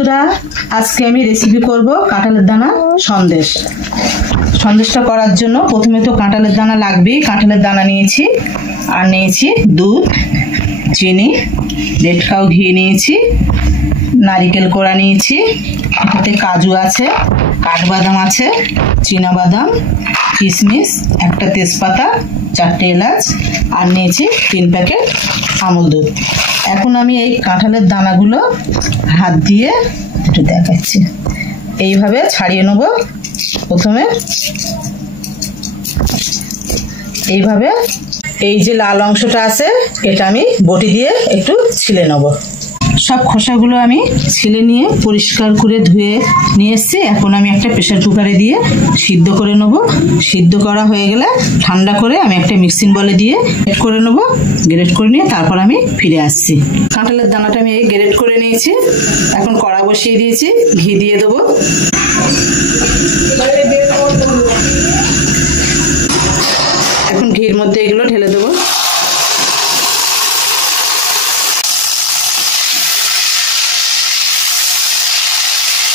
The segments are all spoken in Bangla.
বন্ধুরা, আজকে আমি রেসিপি করব কাঁঠালের দানা সন্দেশ। সন্দেশটা করার জন্য প্রথমে তো কাঁঠালের দানা লাগবে। কাঁঠালের দানা নিয়েছি, আর নিয়েছি দুধ, চিনি, রেড কাউ ঘি নিয়েছি, নারিকেল কোড়া নিয়েছি, এটাতে কাজু আছে, কাঠবাদাম আছে, চীনাবাদাম, কিশমিশ, একটা তেজপাতা, 4টে এলাচ, আর নিয়েছি 3 প্যাকেট আমুল দুধ। এখন আমি এই কাঁঠালের দানাগুলো হাত দিয়ে একটু দেখাচ্ছি, এইভাবে ছাড়িয়ে নেব। প্রথমে এইভাবে এই যে লাল অংশটা আছে এটা আমি বটি দিয়ে একটু ছিলে নেব। সব খোসাগুলো আমি ছিলে নিয়ে পরিষ্কার করে ধুয়ে নিয়ে এসেছি। এখন আমি একটা প্রেসার কুকারে দিয়ে সিদ্ধ করে নেব। সিদ্ধ করা হয়ে গেলে ঠান্ডা করে আমি একটা মিক্সিং বলে দিয়ে গ্রেট করে নেব। গ্রেট করে নিয়ে তারপর আমি ফিরে আসছি। কাঁঠালের দানাটা আমি এই গ্রেট করে নিয়েছি। এখন কড়া বসিয়ে দিয়েছি, ঘি দিয়ে দেবো। এখন ঘির মধ্যে এগুলো ঢেলে দেবো।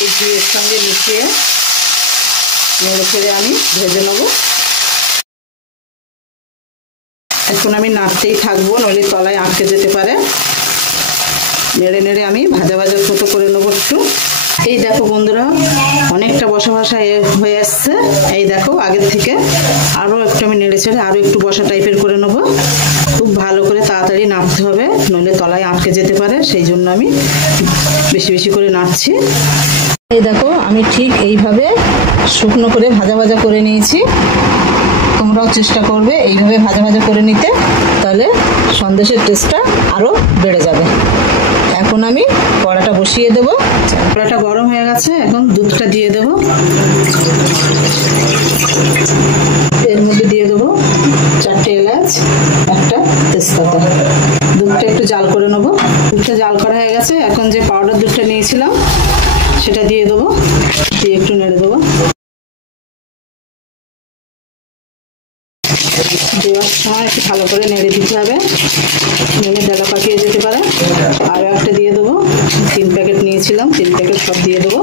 এই ঘিয়ের সঙ্গে মিশিয়ে নেড়ে ছেড়ে আমি ভেজে নেব। এখন আমি নাড়তেই থাকবো, নইলে তলায় আটকে যেতে পারে। নেড়ে নেড়ে আমি ভাজা ভাজা মতো করে নেবো একটু। এই দেখো বন্ধুরা, অনেকটা বসা বসা হয়ে আসছে। এই দেখো আগের থেকে আরও একটু আমি নেড়ে ছেড়ে আরও একটু বসা টাইপের করে নেবো। খুব ভালো করে তাড়াতাড়ি নাড়তে হবে, নইলে তলায় আটকে যেতে পারে। সেই জন্য আমি বেশি বেশি করে নাড়ছি। এই দেখো আমি ঠিক এইভাবে শুকনো করে ভাজা ভাজা করে নিয়েছি। তোমরাও চেষ্টা করবে এইভাবে ভাজা ভাজা করে নিতে, তাহলে সন্দেশের টেস্টটা আরও বেড়ে যাবে। এখন আমি কড়াটা বসিয়ে দেবো। কড়াটা গরম হয়ে গেছে, এখন দুধটা দিয়ে দেবো। এর মধ্যে দিয়ে দেবো 4টে এলাচ, একটা তেজপাতা। দুধটা একটু জাল করে নেবো। দুধটা জাল করা হয়ে গেছে। এখন যে পাউডার দুধটা নিয়েছিলাম সেটা দিয়ে দেবো, দিয়ে একটু নেড়ে দেবো। দেওয়ার সময় একটু ভালো করে নেড়ে দিতে হবে, নেড়ে ডালা পাকিয়ে যেতে পারে। আরও একটা দিয়ে দেবো। 3 প্যাকেট নিয়েছিলাম, 3 প্যাকেট সব দিয়ে দেবো।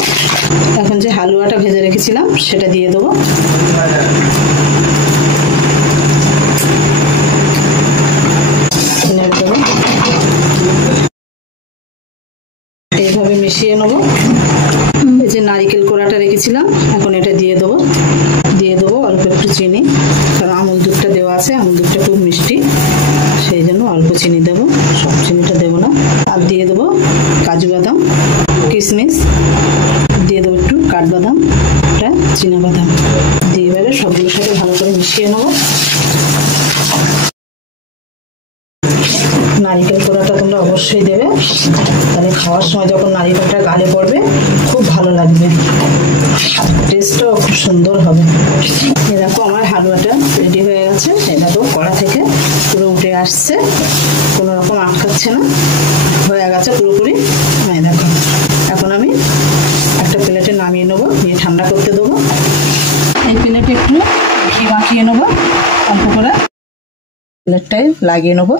এখন যে হালুয়াটা ভেজে রেখেছিলাম সেটা দিয়ে দেবো। নেড়ে দেবো, এইভাবে মিশিয়ে নেবো। এই যে নারিকেল কোড়াটা রেখেছিলাম এখন এটা দিয়ে দেবো। দিয়ে দেবো অল্প একটু চিনি, কারণ আমুল দুধটা দেওয়া আছে, আমুল দুধটা খুব মিষ্টি, সেই জন্য অল্প চিনি দেবো, সব চিনিটা দেবো না। আর দিয়ে দেবো কাজু বাদাম, কিশমিশ, দিয়ে দেবো একটু কাঠবাদাম, একটা চীনাবাদাম দিয়ে এবারে সবগুলোর সাথে ভালো করে মিশিয়ে নেবো। নারিকেল কোড়াটা তোমরা অবশ্যই দেবে, তাহলে খাওয়ার সময় যখন নারিকেলটা গালে পড়বে খুব ভালো লাগবে, টেস্টটাও খুব সুন্দর হবে। এই দেখো আমার হালুয়াটা রেডি হয়ে গেছে। এই দেখো কড়া থেকে পুরো উঠে আসছে, কোনো রকম আটকাচ্ছে না, হয়ে গেছে পুরোপুরি। এই দেখো এখন আমি একটা প্লেটে নামিয়ে নেবো, নিয়ে ঠান্ডা করতে দেবো। এই প্লেটে একটু ঘি মাখিয়ে নেবো, অল্প করে প্লেটটায় লাগিয়ে নেবো।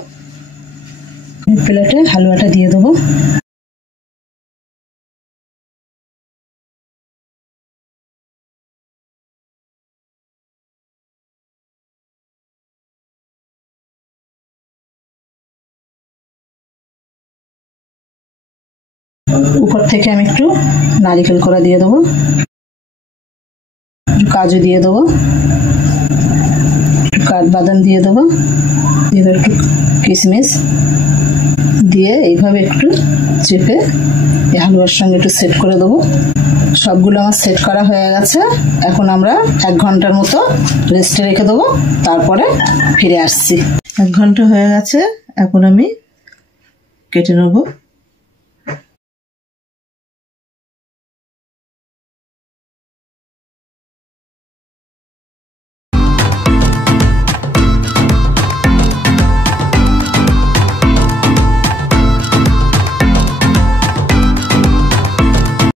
প্লেটে হালুয়াটা দিয়ে দেবো। উপর থেকে আমি একটু নারিকেল কোড়া দিয়ে দেবো, একটু কাজু দিয়ে দেবো, একটু কাঠবাদাম দিয়ে দেবো, দিয়ে দেবো একটু কিশমিশ দিয়ে এইভাবে একটু চেপে এই হালুয়ার সঙ্গে একটু সেট করে দেবো। সবগুলো আমার সেট করা হয়ে গেছে। এখন আমরা 1 ঘন্টার মতো রেস্টে রেখে দেবো, তারপরে ফিরে আসছি। 1 ঘন্টা হয়ে গেছে, এখন আমি কেটে নেবো।